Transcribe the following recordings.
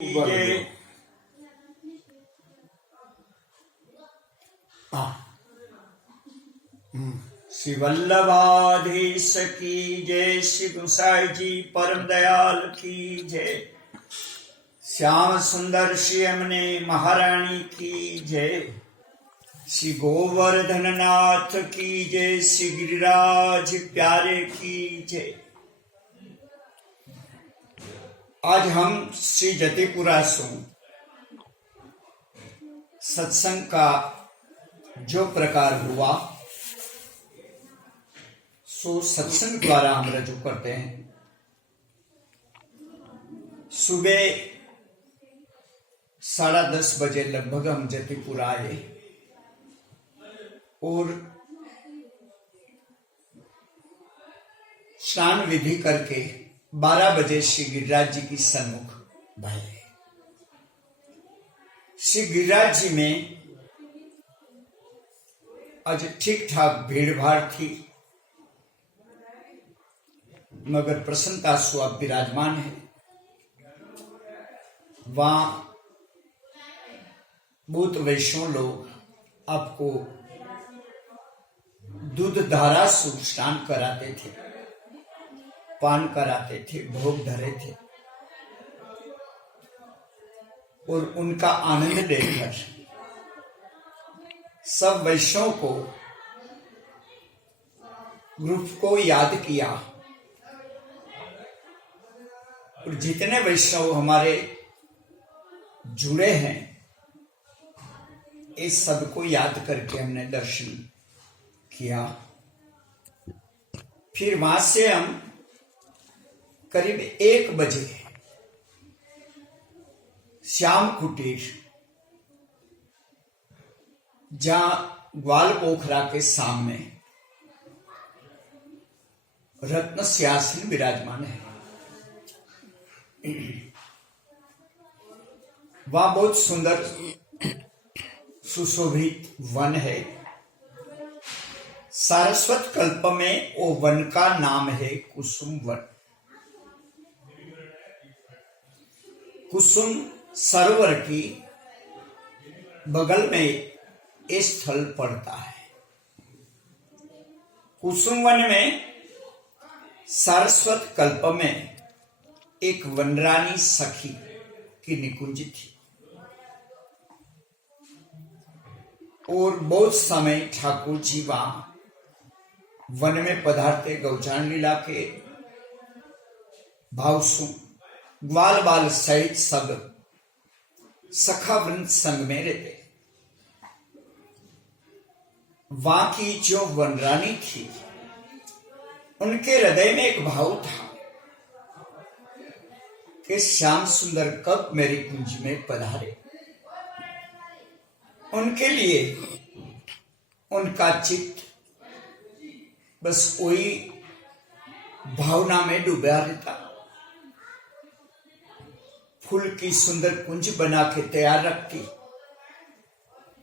जय श्री वल्लभाधीश की जय, श्री गुसाई जी परम दयाल की जय, श्याम सुंदर श्री यमुने महारानी की जय, श्री गोवर्धन नाथ की जय, श्री गिरिराज प्यारे की जय। आज हम श्री जतिपुरा सो सत्संग का जो प्रकार हुआ सो सत्संग द्वारा हम रजू करते हैं। सुबह 10:30 बजे लगभग हम जतिपुरा आए और स्नान विधि करके 12 बजे श्री गिरिराज जी की सन्मुख भये। श्री गिरिराज जी में आज ठीक ठाक भीड़ भाड़ थी, मगर प्रसन्नता सो आप विराजमान है। वहां बहुत वैष्णव लोग आपको दूध धारा से स्नान कराते थे, पान कराते थे, भोग धरे थे और उनका आनंद लेकर सब वैष्णव को ग्रुप को याद किया और जितने वैष्णव हमारे जुड़े हैं इस सबको याद करके हमने दर्शन किया। फिर वहां से हम करीब 1 बजे श्याम कुटीर, जहां ग्वाल पोखरा के सामने रत्न सिंहासन विराजमान है, वहां बहुत सुंदर सुशोभित वन है। सारस्वत कल्प में वो वन का नाम है कुसुम वन। कुसुम सरोवर की बगल में ये स्थल पड़ता है। कुसुम वन में सारस्वत कल्प में एक वनरानी सखी की निकुंज थी और बहुत समय ठाकुर जी वहां वन में पधारते, गौचारण लीला के भाव सु ग्वाल बाल सहित सब सखा वृंद संग में रहते। वहां की जो वनरानी थी उनके हृदय में एक भाव था कि श्याम सुंदर कब मेरी कुंज में पधारे। उनके लिए उनका चित्त बस वही भावना में डूबा रहता। फूल की सुंदर कुंज बना के तैयार रखती,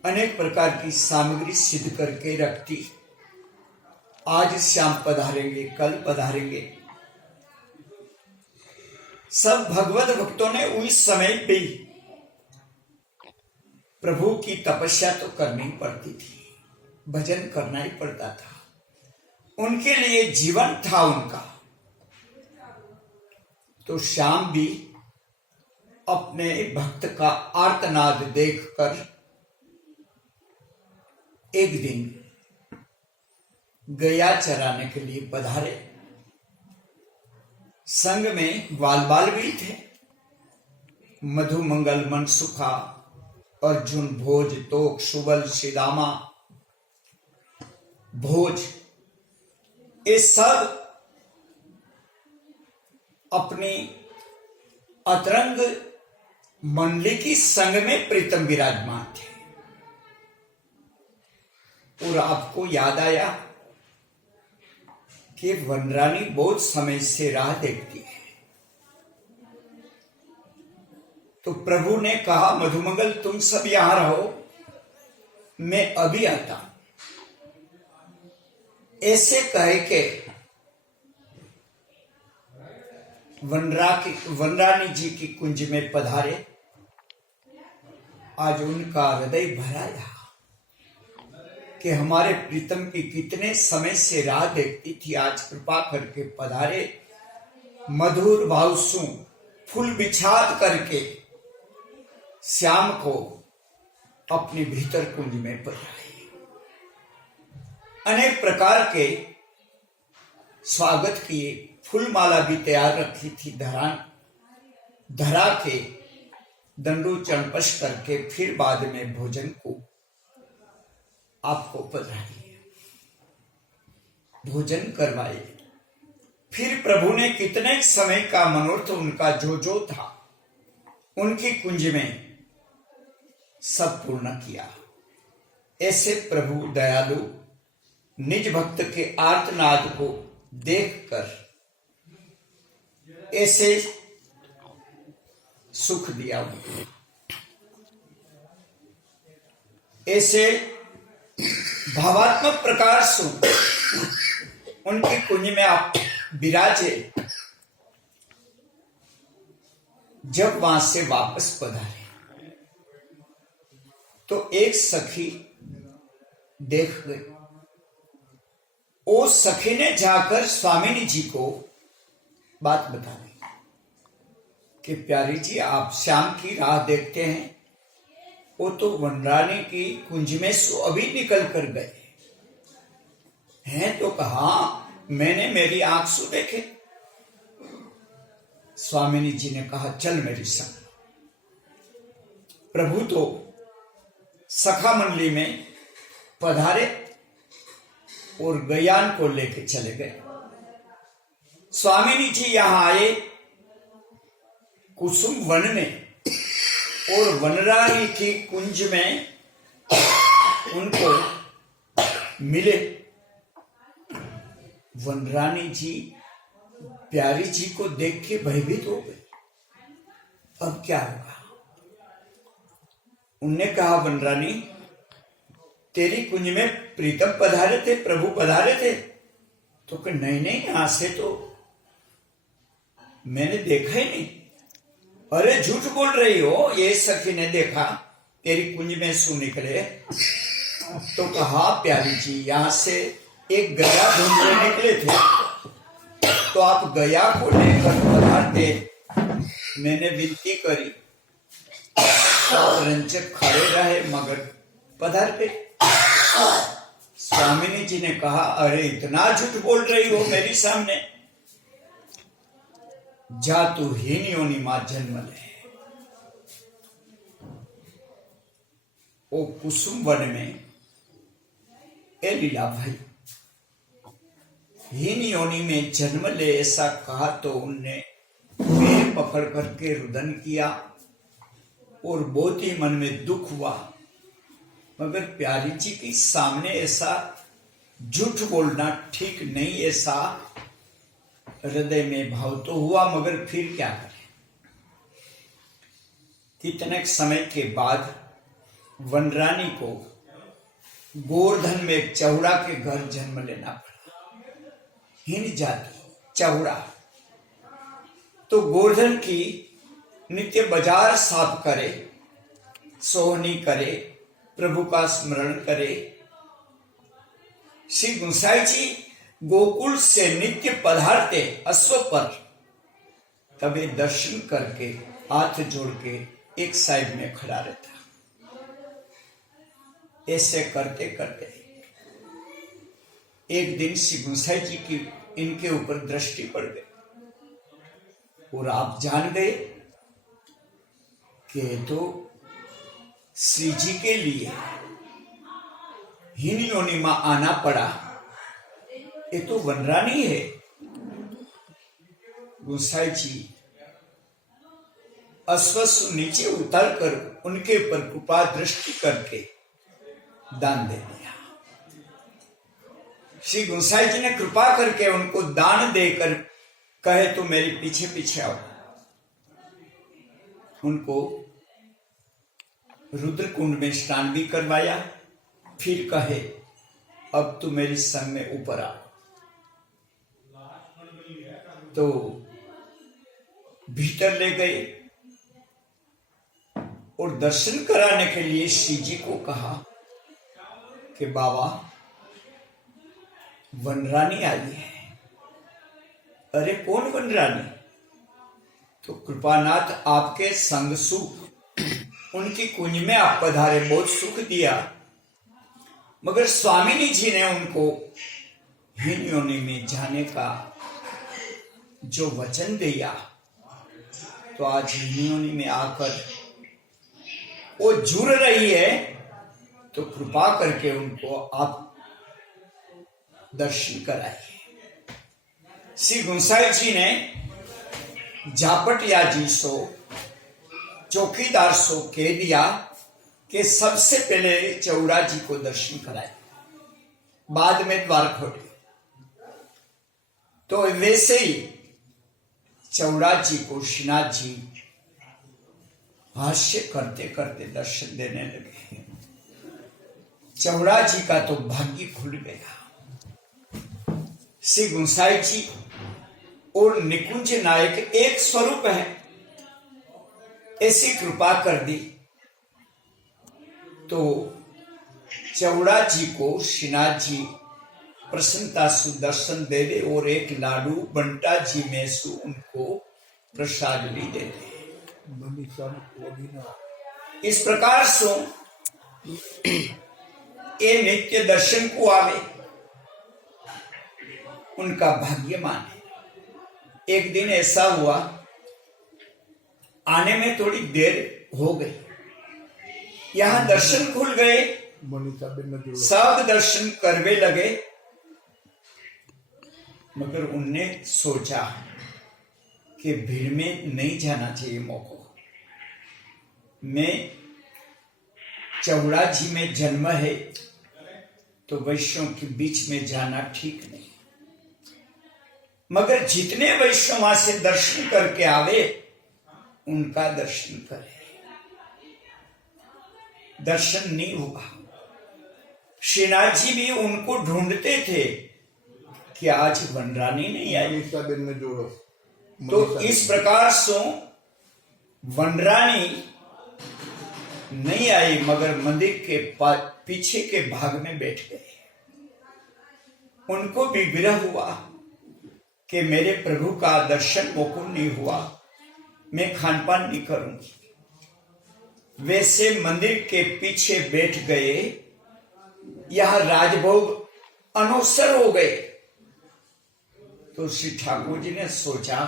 अनेक प्रकार की सामग्री सिद्ध करके रखती। आज श्याम पधारेंगे, कल पधारेंगे। सब भगवत भक्तों ने उस समय भी प्रभु की तपस्या तो करनी पड़ती थी, भजन करना ही पड़ता था। उनके लिए जीवन था उनका। तो श्याम भी अपने भक्त का आर्तनाद देखकर एक दिन गया चराने के लिए पधारे। संग में ग्वाल बाल भी थे, मधु मंगल मनसुखा, अर्जुन, भोज, तोक, सुबल, सिदामा, भोज, ये सब अपनी अतरंग मंडली की संग में प्रीतम विराजमान थे। और आपको याद आया कि वनरानी बहुत समय से राह देखती है। तो प्रभु ने कहा, मधुमंगल तुम सब यहां रहो, मैं अभी आता। ऐसे कह के वनरानी जी की कुंज में पधारे। आज उनका हृदय भराया कि हमारे प्रीतम की कितने समय से राह देखती थी, आज कृपा करके पधारे। मधुर भावसु फूल बिछात करके श्याम को अपने भीतर कुंज में पधारे। अनेक प्रकार के स्वागत किए, फूल माला भी तैयार रखी थी। धरा के दंडो चरणपश करके फिर बाद में भोजन को आपको पधारिए, भोजन करवाए। फिर प्रभु ने कितने समय का मनोरथ उनका जो था उनकी कुंज में सब पूर्ण किया। ऐसे प्रभु दयालु निज भक्त के आर्तनाद को देखकर ऐसे सुख दिया उनको, ऐसे भावात्मक प्रकार से उनकी कुंज में आप विराजे। जब वहां से वापस पधारे तो एक सखी देख गई। उस सखी ने जाकर स्वामिनी जी को बात बता दी कि प्यारी जी, आप श्याम की राह देखते हैं, वो तो वनरानी की कुंज में सो अभी निकल कर गए हैं। तो कहा, मैंने मेरी आंख से देखे। स्वामिनी जी ने कहा, चल मेरी संग। प्रभु तो सखा मंडली में पधारे और गयान को लेके चले गए। स्वामिनी जी यहां आए कुसुम वन में और वनरानी की कुंज में उनको मिले। वनरानी जी प्यारी जी को देख के भयभीत हो गई। अब क्या होगा? उनने कहा, वनरानी, तेरी कुंज में प्रीतम पधारे थे, प्रभु पधारे थे। तो कि नहीं, यहां से तो मैंने देखा ही नहीं। अरे झूठ बोल रही हो, ये सखी ने देखा तेरी कुंज में सू निकले। तो कहा, प्यारी जी, यहां से एक गया ढूंढने निकले थे, तो आप गया को लेकर पधारते। मैंने विनती करी, रंजक खड़े रहे मगर पधार पे। स्वामिनी जी ने कहा, अरे इतना झूठ बोल रही हो मेरी सामने, जा तू हीन योनि मां जन्म ले। ओ कुसुम वन में ए लीला भाई, हीन योनि में जन्म ले ऐसा कहा तो उनने पैर पकड़ करके रुदन किया और बहुत ही मन में दुख हुआ। मगर प्यारी जी के सामने ऐसा झूठ बोलना ठीक नहीं, ऐसा हृदय में भाव तो हुआ, मगर फिर क्या करें। कितने समय के बाद वनरानी को गोवर्धन में एक चौड़ा के घर जन्म लेना पड़ा। हीन जाति चौड़ा तो गोवर्धन की नित्य बाजार साफ करे, सोहनी करे, प्रभु का स्मरण करे। श्री गुंसाई जी गोकुल से नित्य पधारते अश्व पर, कभी दर्शन करके हाथ जोड़ के एक साइड में खड़ा रहता। ऐसे करते करते एक दिन श्री गुंसाई जी की इनके ऊपर दृष्टि पड़ गई और आप जान गए कि तो श्री जी के लिए हीन योनि में आना पड़ा। ये तो वनरानी है। गुंसाई जी अश्वस्व नीचे उतर कर उनके ऊपर कृपा दृष्टि करके दान दे दिया। श्री गुंसाई जी ने कृपा करके उनको दान देकर कहे, तो मेरे पीछे पीछे आओ। उनको रुद्र कुंड में स्नान भी करवाया। फिर कहे, अब तू मेरी संग में ऊपर आ। तो भीतर ले गए और दर्शन कराने के लिए श्री जी को कहा कि बाबा वनरानी आई है। अरे कौन वनरानी? तो कृपानाथ आपके संग सुख, उनकी कुंज में आप पधारे, बहुत सुख दिया, मगर स्वामिनी जी ने उनको हीन योनि में जाने का जो वचन दिया, तो आज हीन योनि में आकर वो जुड़ रही है, तो कृपा करके उनको आप दर्शन कराइए। श्री गुंसाई जी ने जापटिया जी सो, चौकीदार सो कह दिया कि सबसे पहले चौड़ा जी को दर्शन कराए, बाद में द्वार खोले। तो वैसे ही चौड़ा जी को श्रीनाथ जी हास्य करते करते दर्शन देने लगे। चौड़ा जी का तो भाग्य खुल गया। श्री गुंसाई जी और निकुंज नायक एक स्वरूप है, ऐसी कृपा कर दी। तो चौड़ा जी को श्रीनाथ जी प्रसन्नता से दर्शन दे दे और एक लाडू बंटा जी में से उनको प्रसाद भी दे दे। इस प्रकार से ये नित्य दर्शन को आवे, उनका भाग्यमान है। एक दिन ऐसा हुआ, आने में थोड़ी देर हो गई, यहां दर्शन खुल गए, सब दर्शन करवे लगे, मगर उनने सोचा कि भीड़ में नहीं जाना चाहिए मौको में, चौड़ा जी में जन्म है तो वैष्णव के बीच में जाना ठीक नहीं। मगर जितने वैष्णव वहां से दर्शन करके आवे, उनका दर्शन करे। दर्शन नहीं हुआ। श्रीनाथ जी भी उनको ढूंढते थे कि आज वनरानी नहीं आई। तो इस प्रकार से वनरानी नहीं आई, मगर मंदिर के पीछे के भाग में बैठ गए। उनको भी विरह हुआ कि मेरे प्रभु का दर्शन मोकुल नहीं हुआ, मैं खान पान नहीं करूंगी। वैसे मंदिर के पीछे बैठ गए, यह राजभोग अनवसर हो गए। तो श्री ठाकुर जी ने सोचा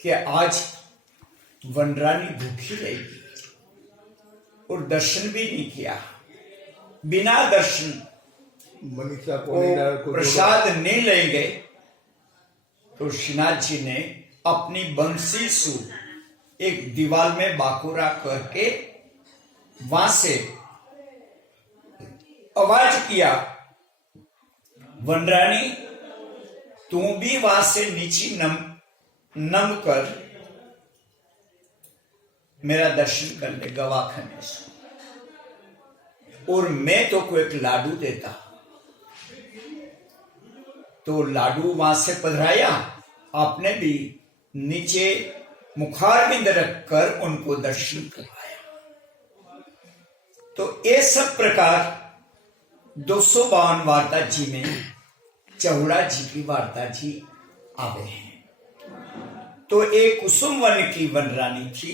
कि आज वनरानी भूखी रहेगी और दर्शन भी नहीं किया, बिना दर्शन को प्रसाद नहीं लेंगे। तो श्रीनाथ जी ने अपनी बंसी से एक दीवार में बाकुरा करके वहां से आवाज किया, वनरानी तू भी वहां से नीचे नम कर मेरा दर्शन कर ले गवाखाने से, और मैं तो को एक लाडू देता। तो लाडू वहां से पधराया, आपने भी नीचे मुखारबिंद रखकर उनको दर्शन करवाया। तो ये सब प्रकार 252 वार्ता जी में चौड़ा जी की वार्ता जी आवे हैं। तो एक कुसुम वन की वनरानी थी।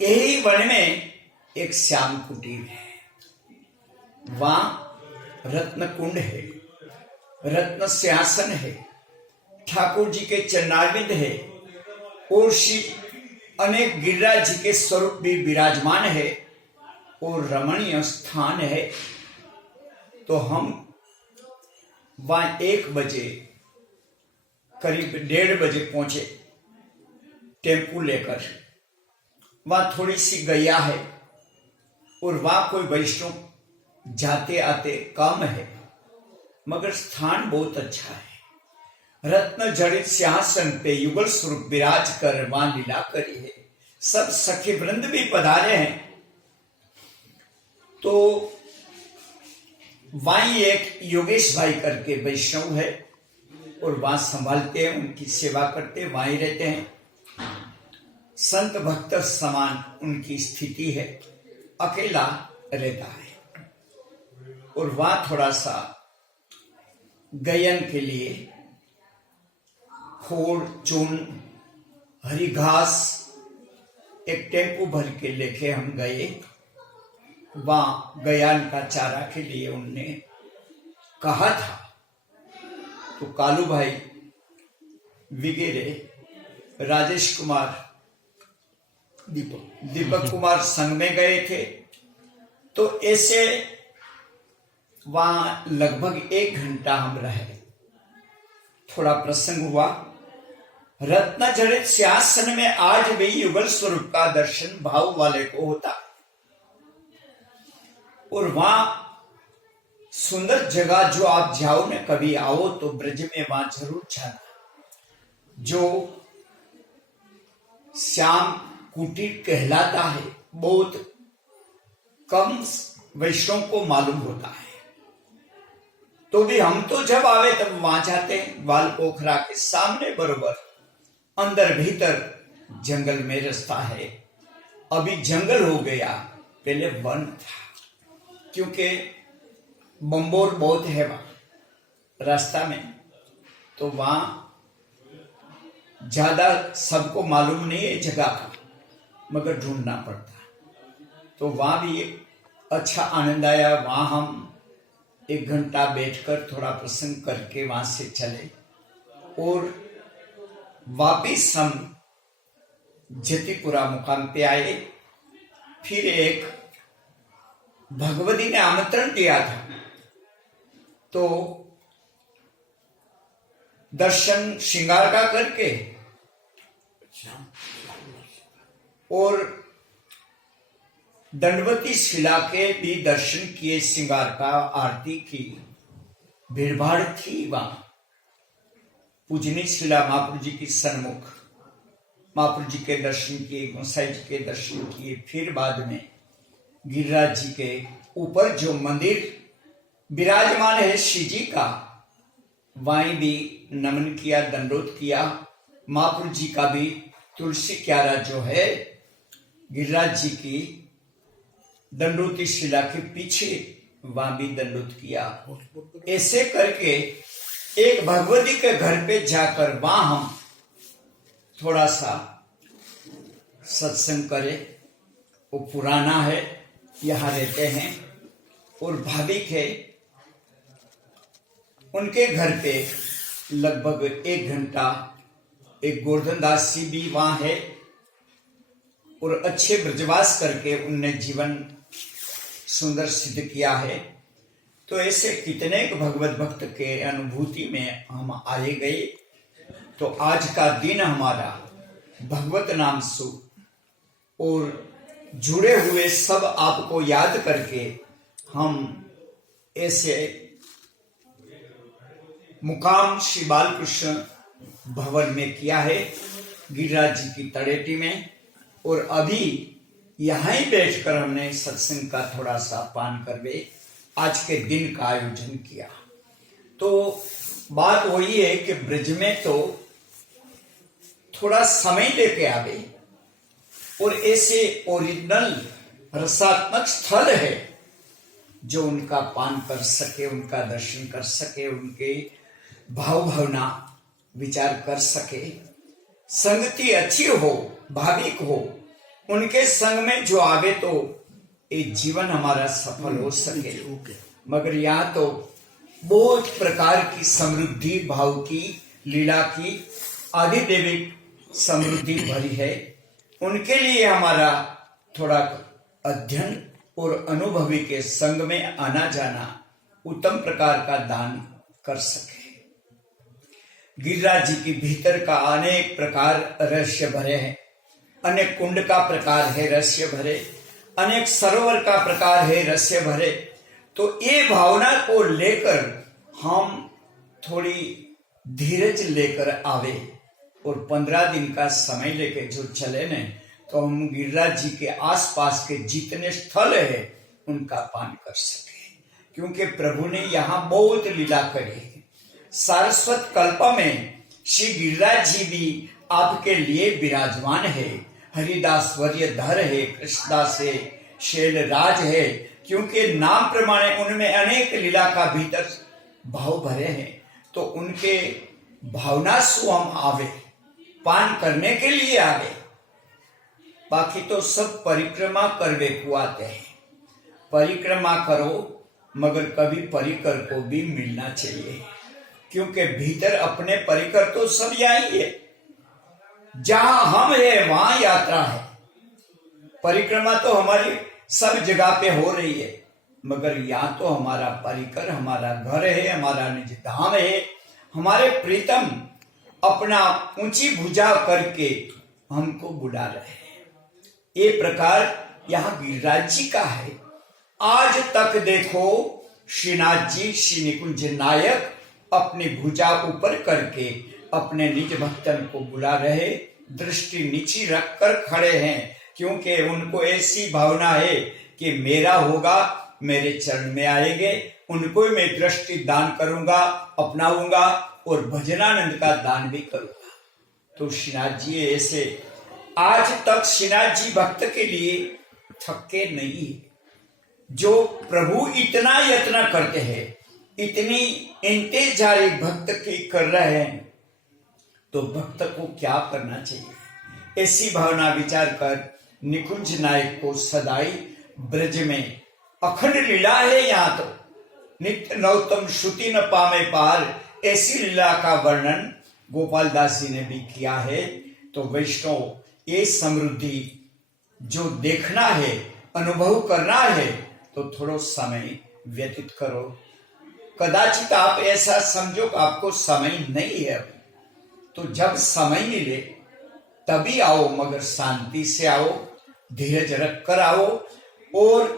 यही वन में एक श्याम कुटीर है, वहां रत्न कुंड है, रत्न सिंहासन है, ठाकुर जी के चरणारविंद है, और श्री अनेक गिरिराज जी के स्वरूप भी विराजमान है, और रमणीय स्थान है। तो हम वहां 1 बजे करीब 1:30 बजे पहुंचे टेम्पू लेकर। वहां थोड़ी सी गैया है और वहां कोई वैष्णव जाते आते कम है, मगर स्थान बहुत अच्छा है। रत्न जड़ित सिंहासन पे युगल स्वरूप विराज कर वहां लीला करी है। सब सखी वृंद भी पधारे हैं। तो वहीं एक योगेश भाई करके वैष्णव है और वहां संभालते हैं, उनकी सेवा करते हैं, वहीं रहते हैं। संत भक्त समान उनकी स्थिति है, अकेला रहता है। और वहां थोड़ा सा गायन के लिए खोड़, चून, हरी घास एक टेम्पू भर के लेके हम गए। वहां गयान का चारा के लिए उनने कहा था। तो कालू भाई वगैरह, राजेश कुमार, दीपक कुमार संग में गए थे। तो ऐसे वहां लगभग 1 घंटा हम रहे। थोड़ा प्रसंग हुआ। रत्न जड़ित सिंहासन में आज भी युगल स्वरूप का दर्शन भाव वाले को होता। और वहां सुंदर जगह जो आप जाओ न, कभी आओ तो ब्रज में वहां जरूर जाना। जो श्याम कुटीर कहलाता है, बहुत कम वैष्णव को मालूम होता है। तो भी हम तो जब आवे तब वहां जाते हैं। बाल पोखरा के सामने बरोबर अंदर भीतर जंगल में रास्ता है। अभी जंगल हो गया, पहले वन था, क्योंकि बम्बोर बहुत है वहां रास्ता में। तो वहां ज्यादा सबको मालूम नहीं है जगह का, मगर ढूंढना पड़ता। तो वहां भी अच्छा आनंद आया। वहां हम 1 घंटा बैठकर थोड़ा प्रसंग करके वहां से चले और वापिस हम जतिपुरा मुकाम पे आए। फिर एक भगवती ने आमंत्रण दिया था, तो दर्शन श्रृंगार का करके और दंडवती शिला के भी दर्शन किए, श्रृंगार का आरती की। भीड़ भाड़ थी वहां। पूजनी शिला महाप्रभु जी की सन्मुख महाप्रभु जी के दर्शन किए, गोसाई जी के दर्शन किए। फिर बाद में गिरिराज जी के ऊपर जो मंदिर विराजमान है श्री जी का, वहीं भी नमन किया, दंडोत किया। महाप्रभु जी का भी तुलसी क्यारा जो है गिरिराज जी की दंडोती शिला के पीछे, वहां भी दंडोत किया। ऐसे करके एक भगवती के घर पे जाकर वहां हम थोड़ा सा सत्संग करें। वो पुराना है, यहाँ रहते हैं और भाविक है। उनके घर पे लगभग 1 घंटा एक गोवर्धन दास जी भी वहां है और अच्छे ब्रजवास करके उनने जीवन सुंदर सिद्ध किया है। तो ऐसे कितने भगवत भक्त के अनुभूति में हम आए गए। तो आज का दिन हमारा भगवत नाम सु और जुड़े हुए सब आपको याद करके हम ऐसे मुकाम श्री बालकृष्ण भवन में किया है, गिरिराज जी की तड़ेटी में। और अभी यहां ही बैठकर हमने सत्संग का थोड़ा सा पान करके आज के दिन का आयोजन किया। तो बात वही है कि ब्रज में तो थोड़ा समय लेके आवे और ऐसे ओरिजिनल रसात्मक स्थल है जो उनका पान कर सके, उनका दर्शन कर सके, उनके भाव भावना विचार कर सके। संगति अच्छी हो, भाविक हो, उनके संग में जो आवे तो ये जीवन हमारा सफल हो सके। मगर यहाँ तो बहुत प्रकार की समृद्धि, भाव की, लीला की, आदि देविक समृद्धि भरी है। उनके लिए हमारा थोड़ा अध्ययन और अनुभवी के संग में आना जाना उत्तम प्रकार का दान कर सके। गिरिराज जी के भीतर का अनेक प्रकार रहस्य भरे हैं, अनेक कुंड का प्रकार है रहस्य भरे, अनेक सरोवर का प्रकार है रहस्य भरे। तो ये भावना को लेकर हम थोड़ी धीरज लेकर आवे और 15 दिन का समय लेकर जो चले न, तो हम गिरिराज जी के आसपास के जितने स्थल है उनका पान कर सके। क्योंकि प्रभु ने यहाँ बहुत लीला करी है। सारस्वत कल्प में श्री गिरिराज जी भी आपके लिए विराजमान है। हरिदास वर्य धर है, कृष्णदास है, शैलराज है, क्योंकि नाम प्रमाणे उनमें अनेक लीला का भीतर भाव भरे हैं। तो उनके भावना सु हम आवे, पान करने के लिए आवे। बाकी तो सब परिक्रमा करवे को आते हैं। परिक्रमा करो मगर कभी परिकर को भी मिलना चाहिए, क्योंकि भीतर अपने परिकर तो सब यही है। जहां हम है वहां यात्रा है। परिक्रमा तो हमारी सब जगह पे हो रही है, मगर यहाँ तो हमारा परिकर, हमारा घर है, हमारा निज धाम है। हमारे प्रीतम अपना ऊंची भुजा करके हमको बुला रहे हैं। ये प्रकार यहाँ गिरिराज जी का है। आज तक देखो श्रीनाथ जी, श्री निकुंज नायक अपनी भुजा ऊपर करके अपने निज भक्तन को बुला रहे, दृष्टि नीची रखकर खड़े हैं, क्योंकि उनको ऐसी भावना है कि मेरा होगा, मेरे चरण में आएंगे, उनको ही मैं दृष्टि दान करूंगा, अपनाऊंगा और भजनानंद का दान भी करूंगा। तो श्रीनाथ जी ऐसे आज तक श्रीनाथ जी भक्त के लिए थके नहीं है। जो प्रभु इतना यत्न करते हैं, इतनी इंतजारी भक्त की कर रहे हैं, तो भक्त को क्या करना चाहिए? ऐसी भावना विचार कर निकुंज नायक को सदाई ब्रज में अखंड लीला है। यहाँ तो नित्य नौतम श्रुति न पामे पार, ऐसी लीला का वर्णन गोपाल दास जी ने भी किया है। तो वैष्णव, ये समृद्धि जो देखना है, अनुभव करना है, तो थोड़ा समय व्यतीत करो। कदाचित आप ऐसा समझो कि आपको समय नहीं है, तो जब समय मिले तभी आओ, मगर शांति से आओ, धीरज रख कर आओ, और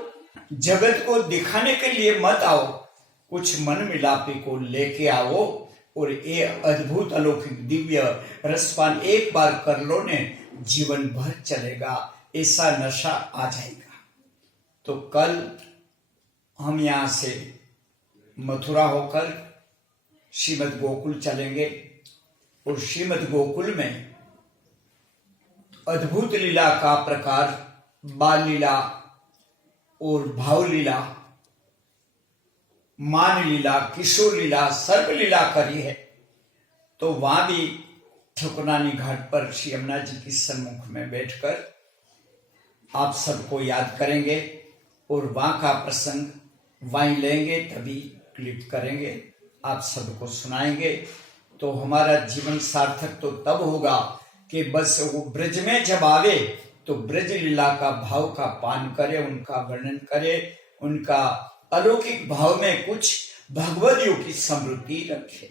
जगत को दिखाने के लिए मत आओ। कुछ मन मिलापी को लेके आओ, और ये अद्भुत अलौकिक दिव्य रसपान एक बार कर लो ने, जीवन भर चलेगा, ऐसा नशा आ जाएगा। तो कल हम यहां से मथुरा होकर श्रीमद गोकुल चलेंगे, और श्रीमद गोकुल में अद्भुत लीला का प्रकार बाल लीला और भाव लीला, मान लीला, किशोर लीला, सर्व लीला करी है। तो वहां भी ठकुरानी घाट पर श्री यमुना जी की सम्मुख में बैठकर आप सबको याद करेंगे, और वहां का प्रसंग वहीं लेंगे, तभी क्लिप करेंगे, आप सबको सुनाएंगे। तो हमारा जीवन सार्थक तो तब होगा कि बस वो ब्रज में जब आवे तो ब्रज लीला का भाव का पान करे, उनका वर्णन करे, उनका अलौकिक भाव में कुछ भगवदियों की समृद्धि रखे।